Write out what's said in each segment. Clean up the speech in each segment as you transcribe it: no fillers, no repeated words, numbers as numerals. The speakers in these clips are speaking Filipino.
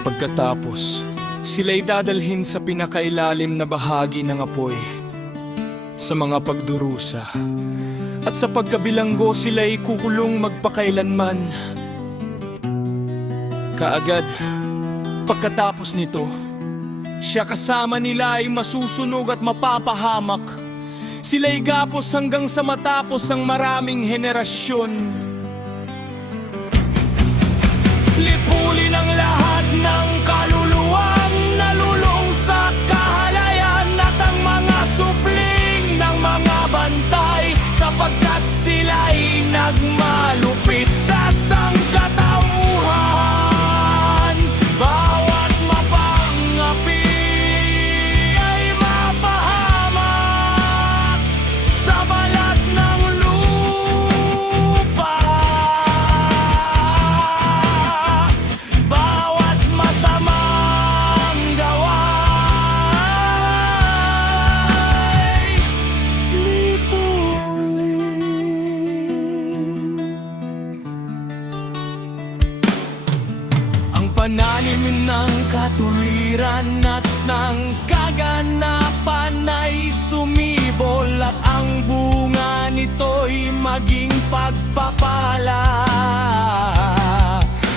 Pagkatapos, sila'y dadalhin sa pinakailalim na bahagi ng apoy, sa mga pagdurusa, at sa pagkabilanggo sila'y kukulong magpakailanman. Kaagad, pagkatapos nito, siya kasama nila ay masusunog at mapapahamak. Sila'y gapos hanggang sa matapos ang maraming henerasyon. Lipulin ang lahat ng kaluluwang nalulong sa kahalayan at ang mga supling ng mga bantay, sapagkat sila'y nagmalupit sa sangkatauhan. Bawat mapangapi ay mapahamak sa balat ng lupa. Bawat masamang gawa ay lipulin. Ang pananim ng katuwiran at ng kaganapan ay sumibol, at ang bunga nito'y maging pagpapala.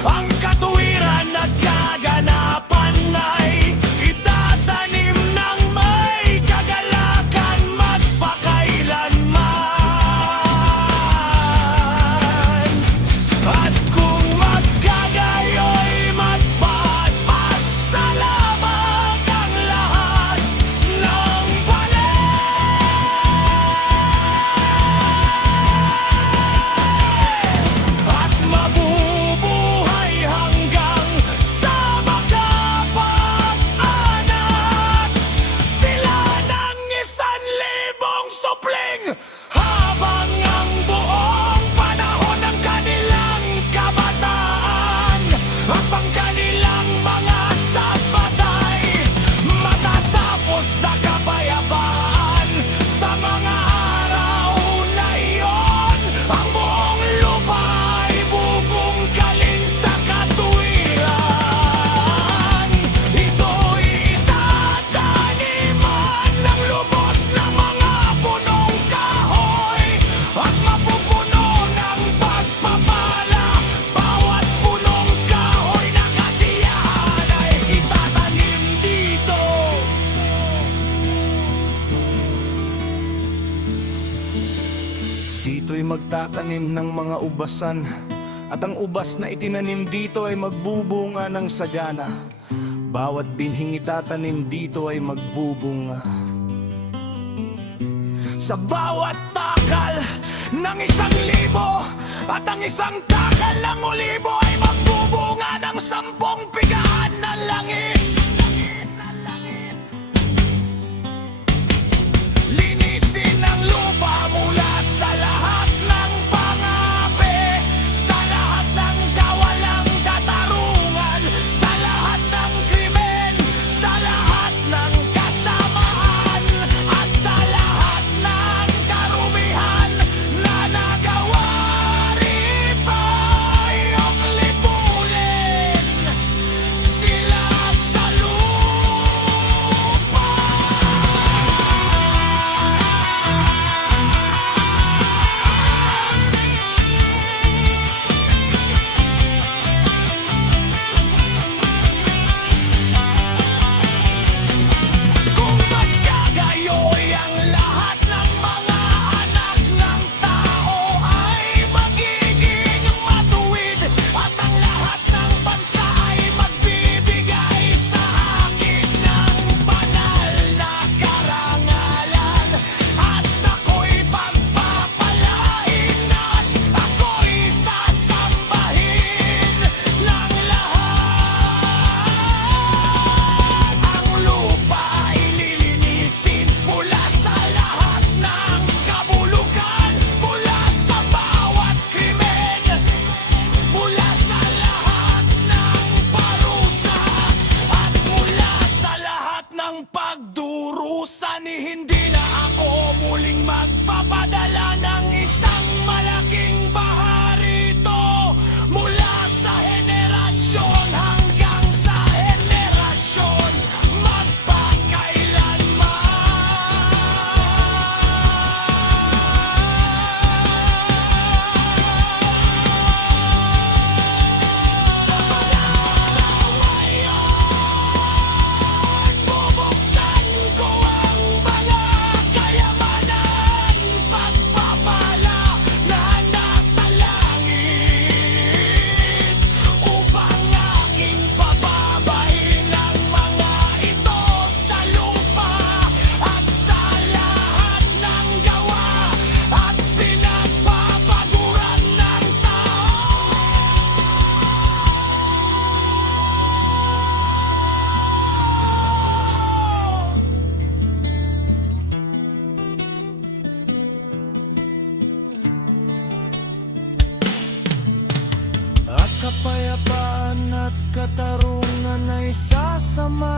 Ang katuwiran at kaganapan ay itatanim ng may kagalakan magpakailanman. At kung magkagayo'y magpapasalamat ang lahat ng at mabubuhay hanggang sa makapag-anak sila ng 1,000 supling, habang ang buong panahon ng kanilang kabataan at ang kanilang mga sabatay matatapos sa kapayapaan. Sa mga araw na iyon, ang buong lupa ay bubungkalin sa katuwiran. Ito'y itataniman ng lubos na mga punong kahoy at mapupuno ng pagpapala. Bawat punong kahoy na kasiyahan ay itatanim dito. Dito'y magtatanim ng mga ubasan, at ang ubas na itinanim dito ay magbubunga ng sagana. Bawat binhing itatanim dito ay magbubunga. Sa bawat takal ng 1,000 at ang isang takal ng olibo ay magbubunga ng 10 pigaan ng langis. Linisin ang lupa mula sa lahat ng pangapi, sa lahat ng kawalang katarungan, sa lahat ng krimen, sa lahat ng kasamaan, at sa lahat ng karumihan na nagawa rito. Iyong lipulin sila sa lupa. Kung magkagayo'y ang lahat ng mga anak ng tao ay magiging matuwid, at ang lahat ng bansa ay magbibigay sa akin ng banal na karangalan. At ako'y pagpapalain at ako'y sasambahin ng lahat. Ang lupa ay lilinisin mula sa lahat ng kabulukan, mula sa bawat krimen, mula sa lahat ng parusa, at mula sa lahat ng pagdurusa. Ni hindi na ako muling magpapadala ng isang malaking baha rito, mula sa henerasyon hanggang sa masama